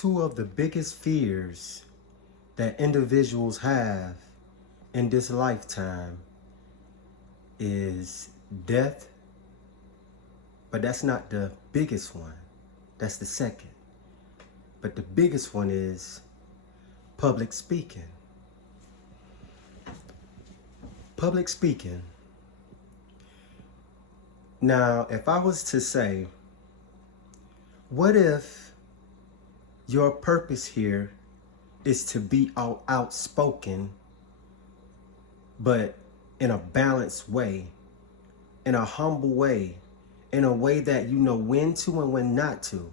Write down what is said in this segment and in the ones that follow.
Two of the biggest fears that individuals have in this lifetime is death, but that's not the biggest one. That's the second. But the biggest one is public speaking. Public speaking. Now, if I was to say, what if your purpose here is to be outspoken, but in a balanced way, in a humble way, in a way that you know when to and when not to?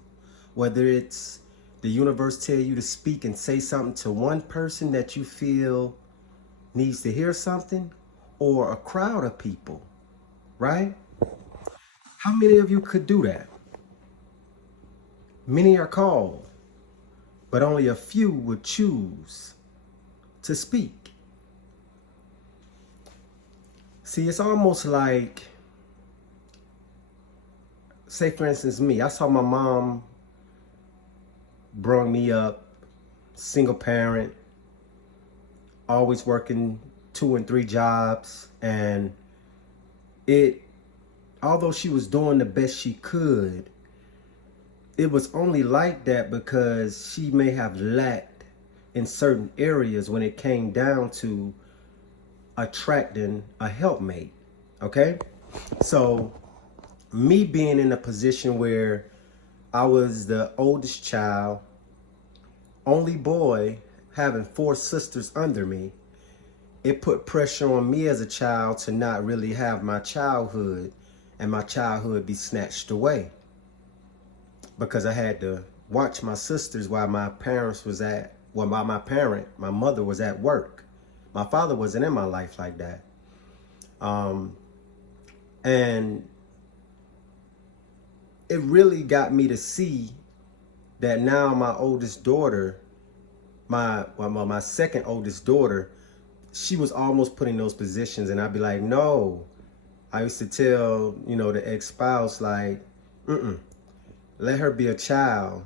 Whether it's the universe tell you to speak and say something to one person that you feel needs to hear something, or a crowd of people, right? How many of you could do that? Many are called, but only a few would choose to speak. See, it's almost like, say for instance me, I saw my mom brought me up, single parent, always working 2 and 3 jobs, and although she was doing the best she could, it was only like that because she may have lacked in certain areas when it came down to attracting a helpmate, okay? So me being in a position where I was the oldest child, only boy, having 4 sisters under me, it put pressure on me as a child to not really have my childhood and my childhood be snatched away, because I had to watch my sisters while my parents was at, well, while my mother was at work. My father wasn't in my life like that. And it really got me to see that now my oldest daughter, my second oldest daughter, she was almost put in those positions, and I'd be like, no. I used to tell, the ex-spouse, like, let her be a child.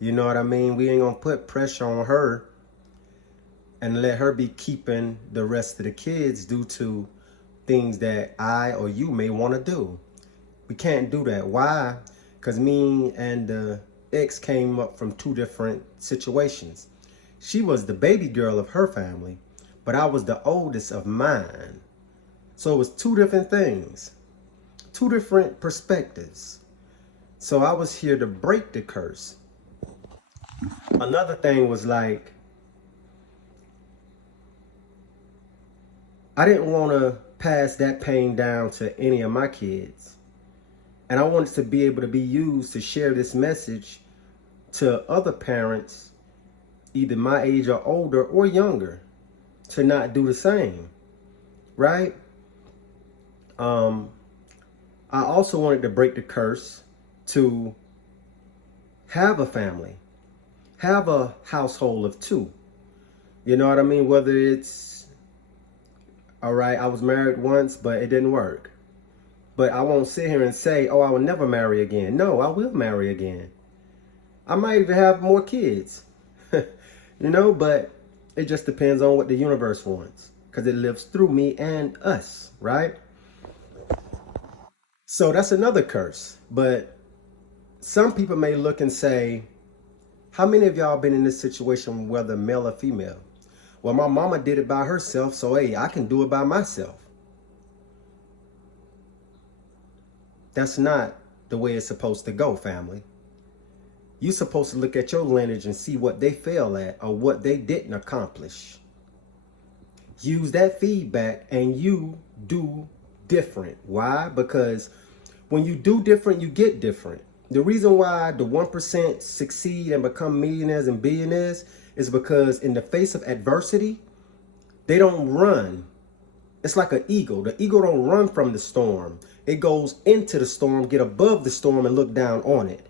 You know what I mean? We ain't gonna put pressure on her and let her be keeping the rest of the kids due to things that I or you may want to do. We can't do that. Why? Because me and the ex came up from 2 different situations. She was the baby girl of her family, but I was the oldest of mine. So it was 2 different things, 2 different perspectives. So I was here to break the curse. Another thing was like, I didn't want to pass that pain down to any of my kids. And I wanted to be able to be used to share this message to other parents, either my age or older or younger, to not do the same, right? I also wanted to break the curse to have a family, have a household of 2. You know what I mean? Whether it's, all right, I was married once, but it didn't work. But I won't sit here and say, oh, I will never marry again. No, I will marry again. I might even have more kids, but it just depends on what the universe wants, because it lives through me and us, right? So that's another curse. But some people may look and say, how many of y'all been in this situation, whether male or female? Well, my mama did it by herself, so hey, I can do it by myself. That's not the way it's supposed to go, family. You're supposed to look at your lineage and see what they failed at or what they didn't accomplish. Use that feedback and you do different. Why? Because when you do different, you get different. The reason why the 1% succeed and become millionaires and billionaires is because in the face of adversity, they don't run. It's like an eagle. The eagle don't run from the storm. It goes into the storm, get above the storm, and look down on it.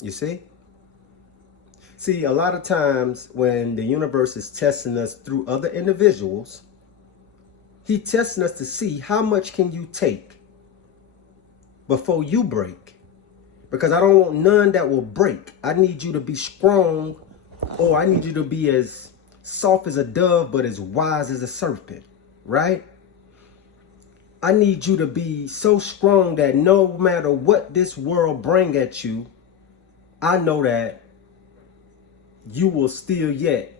You see? See, a lot of times when the universe is testing us through other individuals, he's testing us to see how much can you take before you break. because I don't want none that will break. I need you to be strong, or I need you to be as soft as a dove, but as wise as a serpent, right? I need you to be so strong that no matter what this world bring at you, I know that you will still yet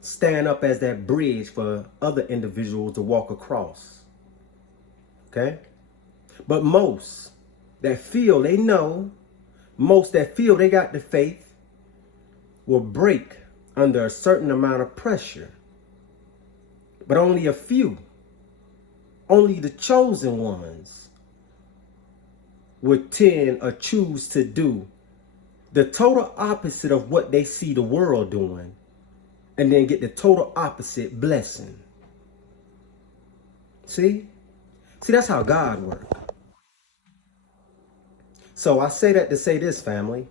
stand up as that bridge for other individuals to walk across. Okay? But most that feel they know, most that feel they got the faith, will break under a certain amount of pressure. But only a few, only the chosen ones, would tend or choose to do the total opposite of what they see the world doing, and then get the total opposite blessing. See, that's how God works. So I say that to say this, family.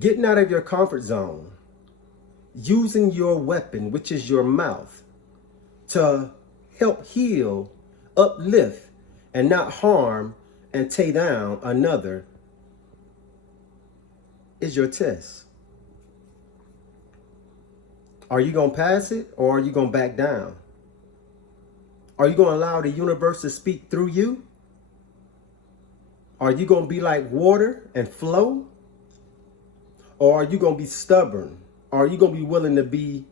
Getting out of your comfort zone, using your weapon, which is your mouth, to help heal, uplift, and not harm and tear down another, is your test. Are you going to pass it, or are you going to back down? Are you going to allow the universe to speak through you? Are you going to be like water and flow? Or are you going to be stubborn? Are you going to be willing to be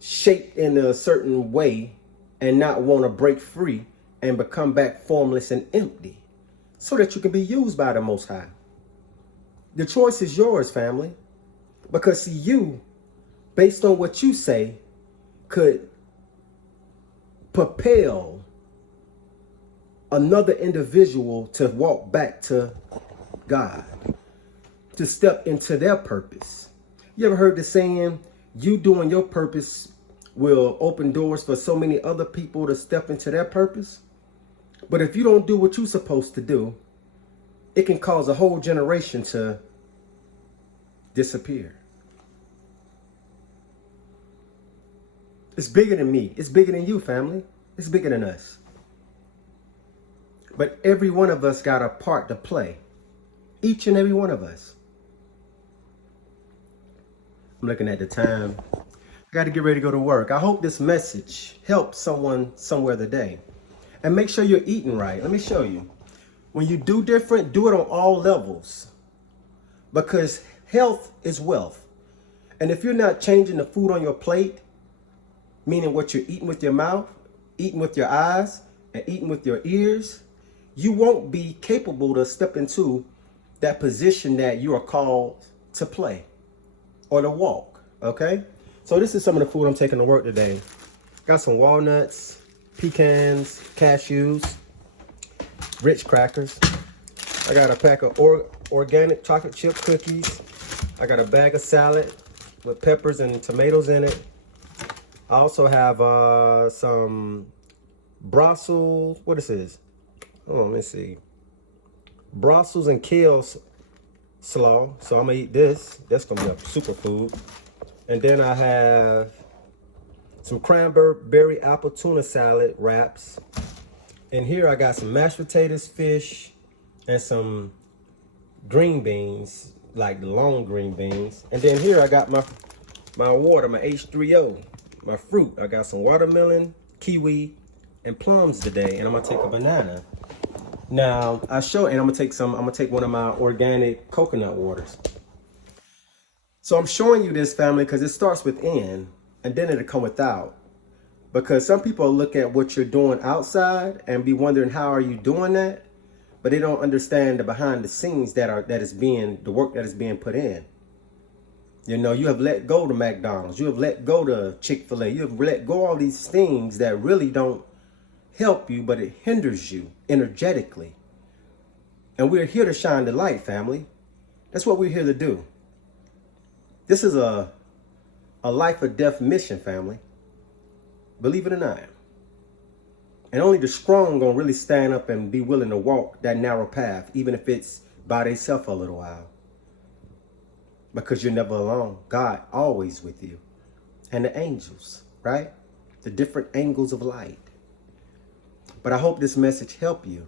shaped in a certain way and not want to break free and become back formless and empty so that you can be used by the Most High? The choice is yours, family. Because see, you, based on what you say, could propel another individual to walk back to God, to step into their purpose. You ever heard the saying, you doing your purpose will open doors for so many other people to step into their purpose? But if you don't do what you're supposed to do, it can cause a whole generation to disappear. It's bigger than me. It's bigger than you, family. It's bigger than us. But every one of us got a part to play. Each and every one of us. I'm looking at the time. I got to get ready to go to work. I hope this message helps someone somewhere today. And make sure you're eating right. Let me show you. When you do different, do it on all levels. Because health is wealth. And if you're not changing the food on your plate, meaning what you're eating with your mouth, eating with your eyes, and eating with your ears, you won't be capable to step into that position that you are called to play or to walk, okay? So this is some of the food I'm taking to work today. Got some walnuts, pecans, cashews, Ritz crackers. I got a pack of organic chocolate chip cookies. I got a bag of salad with peppers and tomatoes in it. I also have some Brussels, what is this? Oh, let me see. Brussels and kale slaw. So I'm gonna eat this. That's gonna be a superfood. And then I have some cranberry apple tuna salad wraps. And here I got some mashed potatoes, fish, and some green beans, like the long green beans. And then here I got my water, my H3O, my fruit. I got some watermelon, kiwi, and plums today. And I'm gonna take a banana. Now I'm gonna take one of my organic coconut waters. So I'm showing you this, family, because it starts within and then it'll come without. Because some people look at what you're doing outside and be wondering, how are you doing that? But they don't understand the behind the scenes the work that is being put in. You know, you have let go to McDonald's, you have let go to Chick-fil-A, you have let go all these things that really don't help you, but it hinders you energetically. And we're here to shine the light, family. That's what we're here to do. This is a life or death mission, family. Believe it or not. And only the strong gonna really stand up and be willing to walk that narrow path, even if it's by themselves for a little while. Because you're never alone. God always with you. And the angels, right? The different angles of light. But I hope this message helped you.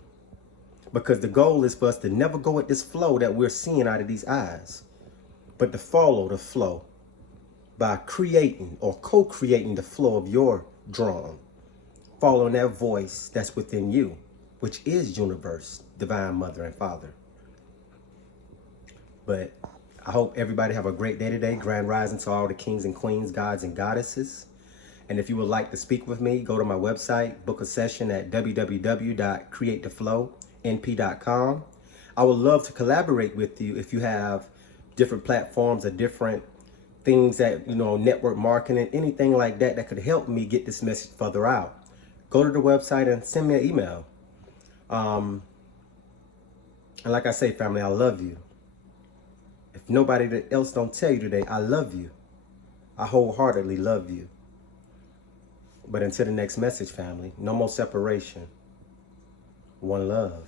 Because the goal is for us to never go with this flow that we're seeing out of these eyes, but to follow the flow by creating or co-creating the flow of your drum, following that voice that's within you, which is universe, divine mother and father. But I hope everybody have a great day today. Grand rising to all the kings and queens, gods and goddesses. And if you would like to speak with me, go to my website, book a session at www.createtheflownp.com. I would love to collaborate with you if you have different platforms or different things that, network marketing, anything like that that could help me get this message further out. Go to the website and send me an email. And like I say, family, I love you. If nobody else don't tell you today, I love you. I wholeheartedly love you. But until the next message, family, no more separation. One love.